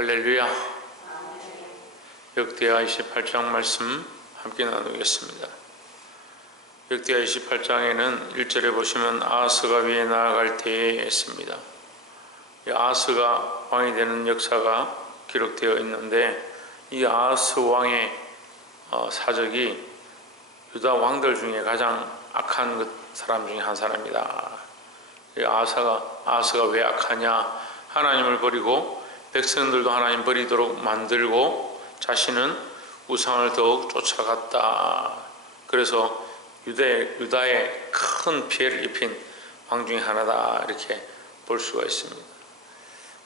할렐루야. 역대하 28장 말씀 함께 나누겠습니다. 역대하 28장에는 1절에 보시면 아하스가 위에 나아갈 때에 있습니다. 이 아하스가 왕이 되는 역사가 기록되어 있는데, 이 아하스 왕의 사적이 유다 왕들 중에 가장 악한 사람 중에 한 사람이다. 이 아하스가 왜 악하냐? 하나님을 버리고 백성들도 하나님 버리도록 만들고 자신은 우상을 더욱 쫓아갔다. 그래서 유다에 큰 피해를 입힌 왕 중에 하나다, 이렇게 볼 수가 있습니다.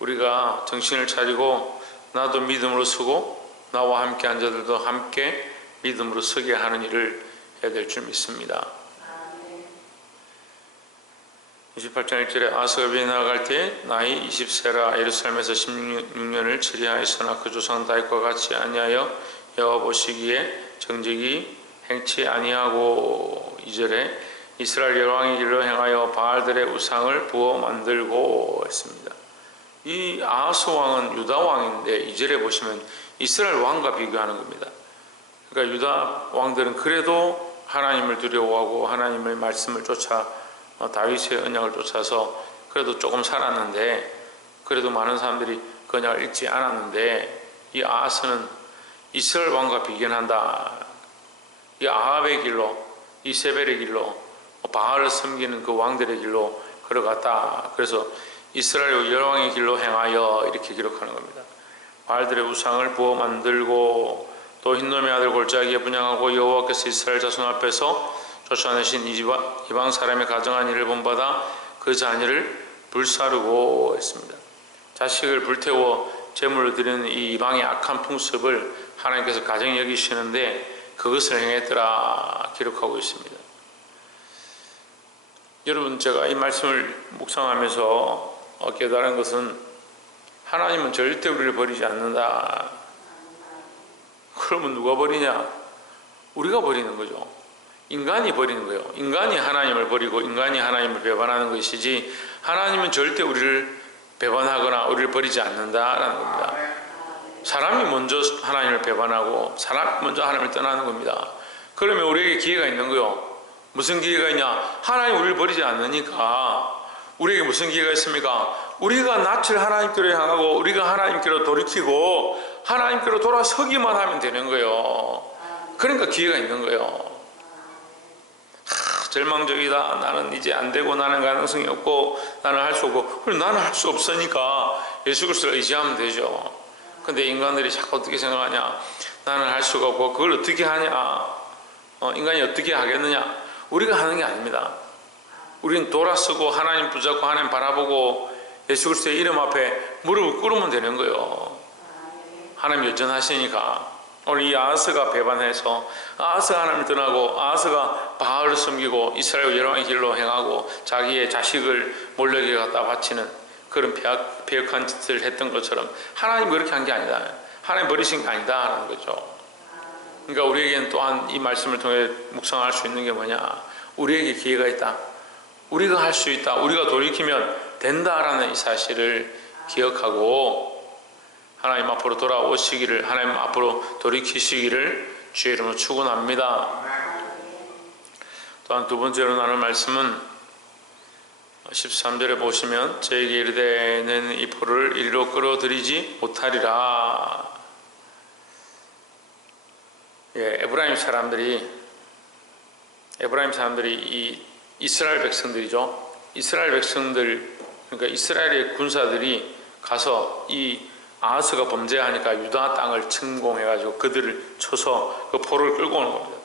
우리가 정신을 차리고 나도 믿음으로 서고 나와 함께 한 자들도 함께 믿음으로 서게 하는 일을 해야 될 줄 믿습니다. 28장 1절에 아하스가 위에 나아갈 때 나이 20세라 예루살렘에서 16년을 치리하였으나 그 조상 다윗과 같이 아니하여 여호와 보시기에 정직이 행치 아니하고, 2절에 이스라엘 열왕의 길로 행하여 바알들의 우상을 부어 만들고 했습니다. 이 아하스 왕은 유다 왕인데 2절에 보시면 이스라엘 왕과 비교하는 겁니다. 그러니까 유다 왕들은 그래도 하나님을 두려워하고 하나님의 말씀을 쫓아 다윗의 언약을 쫓아서 그래도 조금 살았는데, 그래도 많은 사람들이 그 언약을 읽지 않았는데, 이 아하스는 이스라엘 왕과 비견한다. 이 아합의 길로, 이세벨의 길로, 바알을 섬기는 그 왕들의 길로 걸어갔다. 그래서 이스라엘 열왕의 길로 행하여 이렇게 기록하는 겁니다. 바알들의 우상을 부어 만들고, 또 흰놈의 아들 골짜기에 분향하고 여호와께서 이스라엘 자손 앞에서 쫓아내신 이방 사람의 가정한 일을 본받아 그 자녀를 불사르고 했습니다. 자식을 불태워 제물로 드리는 이 이방의 악한 풍습을 하나님께서 가정히 여기시는데 그것을 행했더라 기록하고 있습니다. 여러분, 제가 이 말씀을 묵상하면서 깨달은 것은 하나님은 절대 우리를 버리지 않는다. 그러면 누가 버리냐? 우리가 버리는 거죠. 인간이 버리는 거예요. 인간이 하나님을 버리고 인간이 하나님을 배반하는 것이지, 하나님은 절대 우리를 배반하거나 우리를 버리지 않는다라는 겁니다. 사람이 먼저 하나님을 배반하고 사람이 먼저 하나님을 떠나는 겁니다. 그러면 우리에게 기회가 있는 거예요. 무슨 기회가 있냐? 하나님 우리를 버리지 않으니까 우리에게 무슨 기회가 있습니까? 우리가 낯을 하나님께로 향하고 우리가 하나님께로 돌이키고 하나님께로 돌아서기만 하면 되는 거예요. 그러니까 기회가 있는 거예요. 절망적이다, 나는 이제 안 되고 나는 가능성이 없고 나는 할 수 없고, 그럼 나는 할 수 없으니까 예수 그리스도를 의지하면 되죠. 근데 인간들이 자꾸 어떻게 생각하냐? 나는 할 수가 없고 그걸 어떻게 하냐? 인간이 어떻게 하겠느냐? 우리가 하는 게 아닙니다. 우리는 돌아서고 하나님 붙잡고 하나님 바라보고 예수 그리스도의 이름 앞에 무릎을 꿇으면 되는 거예요. 하나님 여전하시니까. 오늘 이 아하스가 배반해서 아하스가 하나님을 떠나고 아하스가 바알을 섬기고 이스라엘 열왕의 길로 행하고 자기의 자식을 몰래에게 갖다 바치는 그런 배역한 짓을 했던 것처럼 하나님 그렇게 한 게 아니다. 하나님 버리신 게 아니다 하는 거죠. 그러니까 우리에게는 또한 이 말씀을 통해 묵상할 수 있는 게 뭐냐? 우리에게 기회가 있다. 우리가 할 수 있다. 우리가 돌이키면 된다라는 이 사실을 기억하고 하나님 앞으로 돌아오시기를, 하나님 앞으로 돌이키시기를 주의 이름으로 축원합니다. 또한 두 번째로 나눌 말씀은 13절에 보시면 저에게 이르되 너는 이 포를 이리로 끌어들이지 못하리라. 에브라임 사람들이 이 이스라엘 백성들이죠. 이스라엘 백성들, 그러니까 이스라엘의 군사들이 가서 이 아하스가 범죄하니까 유다 땅을 침공해가지고 그들을 쳐서 그 포를 끌고 오는 겁니다.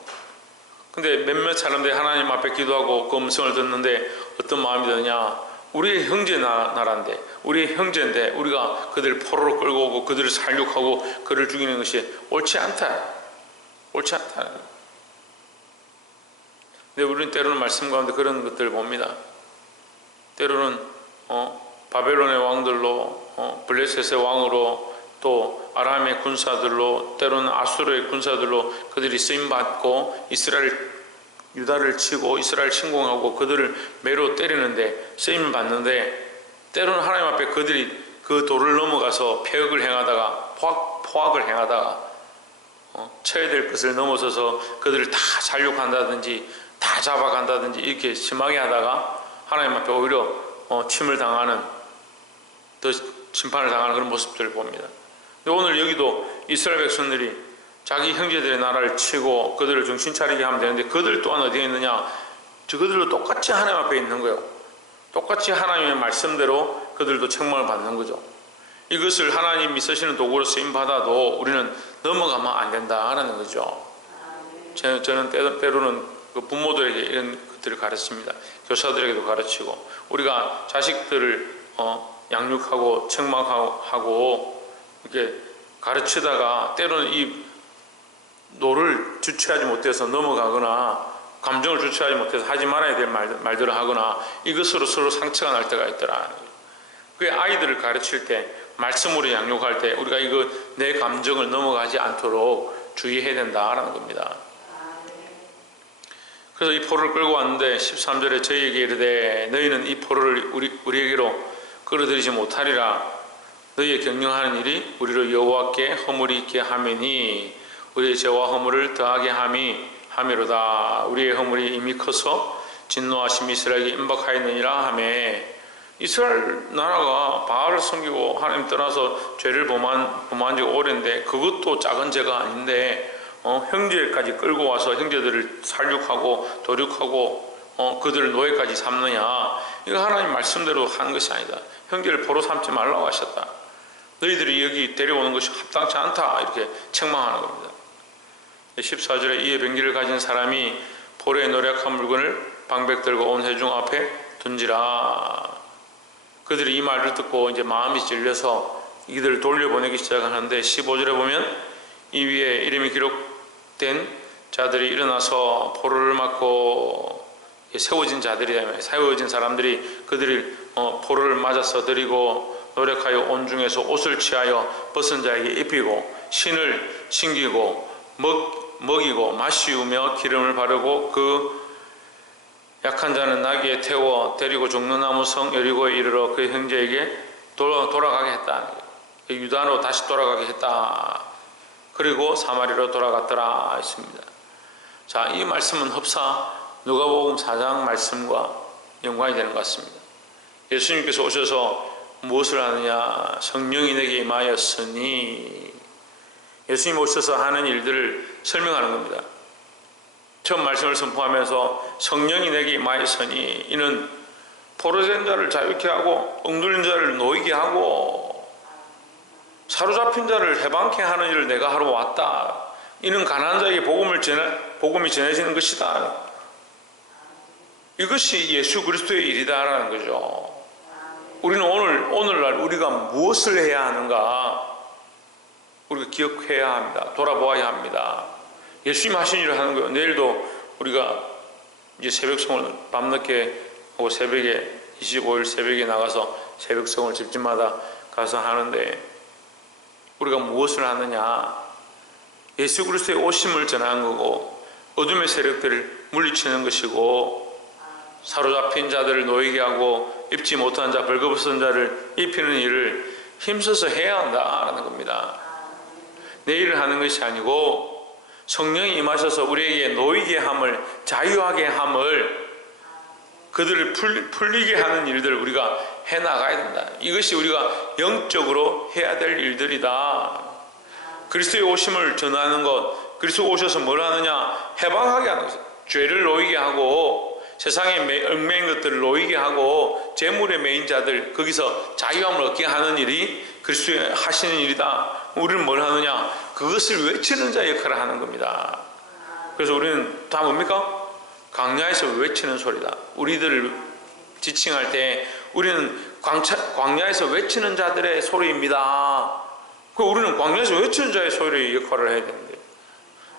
근데 몇몇 사람들이 하나님 앞에 기도하고 그 음성을 듣는데 어떤 마음이 드느냐? 우리의 형제 나라인데, 우리의 형제인데 우리가 그들을 포로로 끌고 오고 그들을 살육하고 그를 죽이는 것이 옳지 않다. 옳지 않다. 근데 우리는 때로는 말씀 가운데 그런 것들을 봅니다. 때로는 바벨론의 왕들로, 블레셋의 왕으로, 또 아람의 군사들로, 때로는 아수르의 군사들로 그들이 쓰임받고 유다를 치고 이스라엘 침공하고 그들을 매로 때리는데 쓰임을 받는데, 때로는 하나님 앞에 그들이 그 도를 넘어가서 폐역을 행하다가 포악을 행하다가 쳐야 될 것을 넘어서서 그들을 다 살육한다든지 다 잡아간다든지 이렇게 심하게 하다가 하나님 앞에 오히려 침을 당하는, 더 심판을 당하는 그런 모습들을 봅니다. 근데 오늘 여기도 이스라엘 백성들이 자기 형제들의 나라를 치고 그들을 정신 차리게 하면 되는데 그들 또한 어디에 있느냐? 그들도 똑같이 하나님 앞에 있는 거예요. 똑같이 하나님의 말씀대로 그들도 책망을 받는 거죠. 이것을 하나님이 쓰시는 도구로 쓰임받아도 우리는 넘어가면 안 된다라는 거죠. 저는 때로는 그 부모들에게 이런 것들을 가르칩니다. 교사들에게도 가르치고, 우리가 자식들을 양육하고 책망하고 이렇게 가르치다가 때로는 이 노를 주체하지 못해서 넘어가거나 감정을 주체하지 못해서 하지 말아야 될 말들을 하거나 이것으로 서로 상처가 날 때가 있더라. 그 아이들을 가르칠 때, 말씀으로 양육할 때 우리가 이거 내 감정을 넘어가지 않도록 주의해야 된다라는 겁니다. 그래서 이 포로를 끌고 왔는데 13절에 저희에게 이르되 너희는 이 포로를 우리에게로 끌어들이지 못하리라. 너희의 경영하는 일이 우리로 여호와께 허물이 있게 하매니 우리의 죄와 허물을 더하게 함이로다. 우리의 허물이 이미 커서 진노하심이 이스라엘에게 임박하였느니라 하매, 이스라엘 나라가 바알을 섬기고 하나님 떠나서 죄를 범한 지 오랜데 그것도 작은 죄가 아닌데 형제까지 끌고 와서 형제들을 살육하고 도륙하고 그들을 노예까지 삼느냐? 이거 하나님 말씀대로 하는 것이 아니다. 형제를 포로 삼지 말라고 하셨다. 너희들이 여기 데려오는 것이 합당치 않다. 이렇게 책망하는 겁니다. 14절에 이에 병기를 가진 사람이 포로에 노력한 물건을 방백들과 온 회중 앞에 둔지라. 그들이 이 말을 듣고 이제 마음이 찔려서 이들을 돌려보내기 시작하는데 15절에 보면 이 위에 이름이 기록된 자들이 일어나서 포로를 맞고 세워진 자들이라면 세워진 사람들이 그들을 포로를 맞아서 드리고 노력하여 온 중에서 옷을 취하여 벗은 자에게 입히고 신을 신기고 먹이고 마시우며 기름을 바르고 그 약한 자는 나귀에 태워 데리고 죽는 나무 성 여리고에 이르러 그 형제에게 돌아가게 했다. 유다로 다시 돌아가게 했다. 그리고 사마리로 돌아갔더라 했습니다. 자, 이 말씀은 흡사 누가복음 4장 말씀과 연관이 되는 것 같습니다. 예수님께서 오셔서 무엇을 하느냐? 성령이 내게 임하였으니. 예수님 오셔서 하는 일들을 설명하는 겁니다. 처음 말씀을 선포하면서 성령이 내게 임하였으니, 이는 포로된 자를 자유케 하고 엉둘린 자를 놓이게 하고 사로잡힌 자를 해방케 하는 일을 내가 하러 왔다. 이는 가난한 자에게 복음이 전해지는 것이다. 이것이 예수 그리스도의 일이다라는 거죠. 우리는 오늘날 우리가 무엇을 해야 하는가? 우리가 기억해야 합니다. 돌아보아야 합니다. 예수님 하신 일을 하는 거예요. 내일도 우리가 이제 새벽송을 밤늦게 하고 새벽에 25일 새벽에 나가서 새벽송을 집집마다 가서 하는데 우리가 무엇을 하느냐? 예수 그리스도의 오심을 전하는 거고 어둠의 세력들을 물리치는 것이고 사로잡힌 자들을 놓이게 하고 입지 못한 자 벌거벗은 자를 입히는 일을 힘써서 해야 한다라는 겁니다. 내일을 하는 것이 아니고 성령이 임하셔서 우리에게 놓이게 함을, 자유하게 함을, 그들을 풀리게 하는 일들을 우리가 해나가야 된다. 이것이 우리가 영적으로 해야 될 일들이다. 그리스도의 오심을 전하는 것, 그리스도 오셔서 뭘 하느냐? 해방하게 하는 것. 죄를 놓이게 하고 세상에 얽매인 것들을 놓이게 하고 재물에 매인 자들 거기서 자유함을 얻게 하는 일이 그리스도의 하시는 일이다. 우리는 뭘 하느냐? 그것을 외치는 자의 역할을 하는 겁니다. 그래서 우리는 다 뭡니까? 광야에서 외치는 소리다. 우리들을 지칭할 때 우리는 광야에서 외치는 자들의 소리입니다. 우리는 광야에서 외치는 자의 소리의 역할을 해야 되는데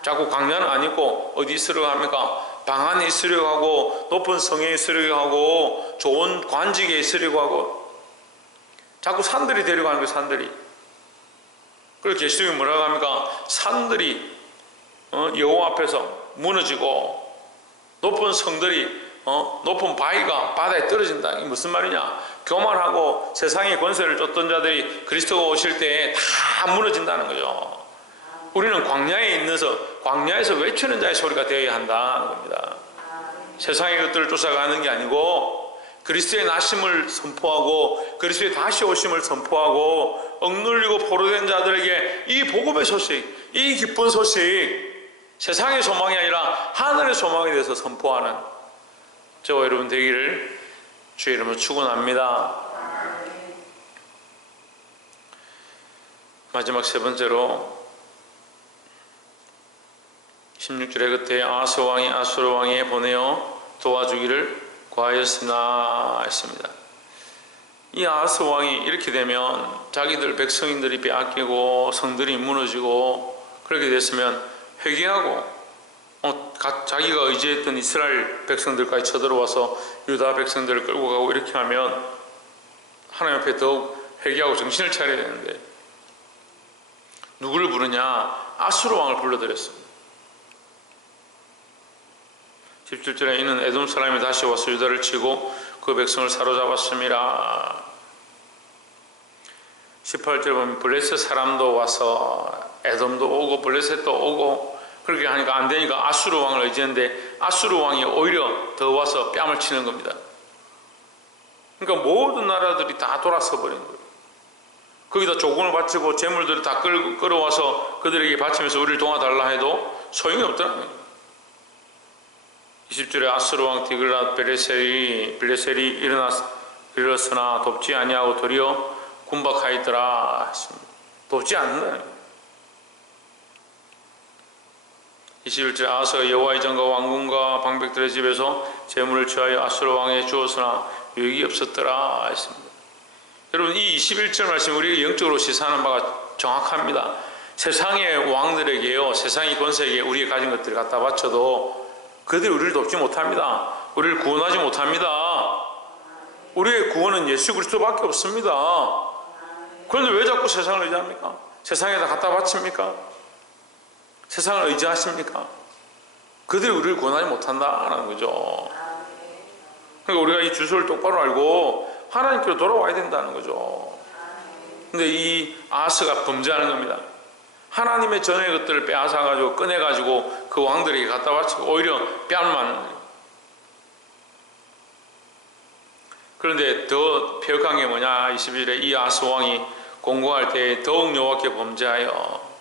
자꾸 광야는 아니고 어디 있으려고 합니까? 방 안에 있으려고 하고 높은 성에 있으려고 하고 좋은 관직에 있으려고 하고 자꾸 산들이 데려가는 거예요. 산들이. 그리고 계시록이 뭐라고 합니까? 산들이 여호와 앞에서 무너지고 높은 성들이 높은 바위가 바다에 떨어진다. 이게 무슨 말이냐? 교만하고 세상의 권세를 쫓던 자들이 그리스도가 오실 때 다 무너진다는 거죠. 우리는 광야에 있어서 광야에서 외치는 자의 소리가 되어야 한다는 겁니다. 세상의 것들을 쫓아가는 게 아니고 그리스도의 나심을 선포하고 그리스도의 다시 오심을 선포하고 억눌리고 포로된 자들에게 이 복음의 소식, 이 기쁜 소식, 세상의 소망이 아니라 하늘의 소망에 대해서 선포하는 저와 여러분 되기를 주의 이름으로 축원합니다. 마지막 세 번째로 16절의 끝에 아하스 왕이 아수르 왕에게 보내어 도와주기를 구하였으나 했습니다. 이 아하스 왕이 이렇게 되면 자기들 백성인들이 빼앗기고 성들이 무너지고 그렇게 됐으면 회개하고 자기가 의지했던 이스라엘 백성들까지 쳐들어와서 유다 백성들을 끌고 가고 이렇게 하면 하나님 앞에 더욱 회개하고 정신을 차려야 되는데 누구를 부르냐? 아수르 왕을 불러들였습니다. 17절에 이는 에돔 사람이 다시 와서 유다를 치고 그 백성을 사로잡았습니다. 18절에 보면 블레셋 사람도 와서 에돔도 오고 블레셋도 오고 그렇게 하니까 안 되니까 아수르 왕을 의지했는데 아수르 왕이 오히려 더 와서 뺨을 치는 겁니다. 그러니까 모든 나라들이 다 돌아서 버린 거예요. 거기다 조공을 바치고 재물들을 다 끌어와서 그들에게 바치면서 우리를 도와달라 해도 소용이 없더라고요. 20절에 아수르 왕 디글랏 빌레셀이 일어났으나 돕지 아니하고 도리어 군박하였더라 했습니다. 돕지 않는다. 21절 아하스가 여호와의 전과 왕궁과 방백들의 집에서 재물을 취하여 아수르 왕에게 주었으나 유익이 없었더라 했습니다. 여러분 이 21절 말씀 우리가 영적으로 시사하는 바가 정확합니다. 세상의 왕들에게요, 세상의 권세에게 우리가 가진 것들을 갖다 바쳐도 그들이 우리를 돕지 못합니다. 우리를 구원하지 못합니다. 우리의 구원은 예수 그리스도밖에 없습니다. 그런데 왜 자꾸 세상을 의지합니까? 세상에다 갖다 바칩니까? 세상을 의지하십니까? 그들이 우리를 구원하지 못한다는 거죠. 그러니까 우리가 이 주소를 똑바로 알고 하나님께로 돌아와야 된다는 거죠. 근데 이 아하스가 범죄하는 겁니다. 하나님의 전의 것들을 빼앗아가지고 꺼내가지고 그 왕들에게 갖다 바치고 오히려 뺨을 맞는 거예요. 그런데 더 폐역한 게 뭐냐? 21절에 이 아하스 왕이 공고할 때 더욱 여호와께 범죄하여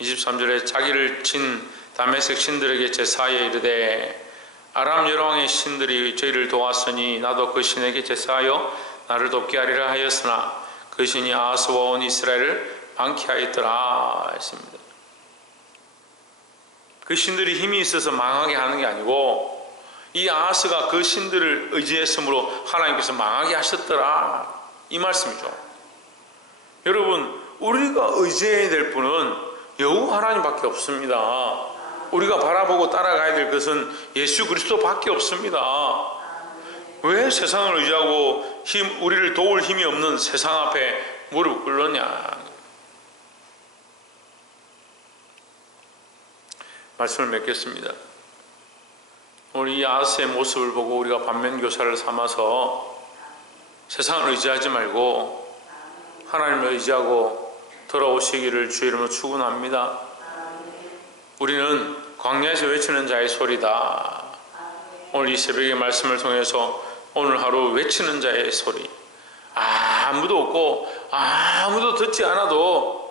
23절에 자기를 친 다메섹 신들에게 제사하여 이르되 아람 여러왕의 신들이 저희를 도왔으니 나도 그 신에게 제사하여 나를 돕게 하리라 하였으나 그 신이 아하스와 온 이스라엘을 방치하였더라 했습니다. 그 신들이 힘이 있어서 망하게 하는 게 아니고 이 아하스가 그 신들을 의지했으므로 하나님께서 망하게 하셨더라 이 말씀이죠. 여러분 우리가 의지해야 될 분은 여호와 하나님밖에 없습니다. 우리가 바라보고 따라가야 될 것은 예수 그리스도밖에 없습니다. 왜 세상을 의지하고 우리를 도울 힘이 없는 세상 앞에 무릎 꿇느냐? 말씀을 맺겠습니다. 오늘 이 아하스의 모습을 보고 우리가 반면교사를 삼아서 세상을 의지하지 말고 하나님을 의지하고 돌아오시기를 주의 이름으로 축원합니다. 우리는 광야에서 외치는 자의 소리다. 오늘 이 새벽의 말씀을 통해서 오늘 하루 외치는 자의 소리, 아무도 없고 아무도 듣지 않아도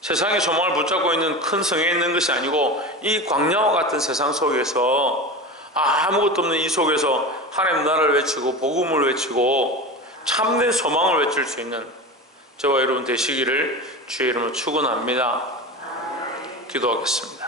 세상의 소망을 붙잡고 있는 큰 성에 있는 것이 아니고 이 광야와 같은 세상 속에서 아무것도 없는 이 속에서 하나님 나라를 외치고 복음을 외치고 참된 소망을 외칠 수 있는 저와 여러분 되시기를 주의 이름으로 축원합니다. 기도하겠습니다.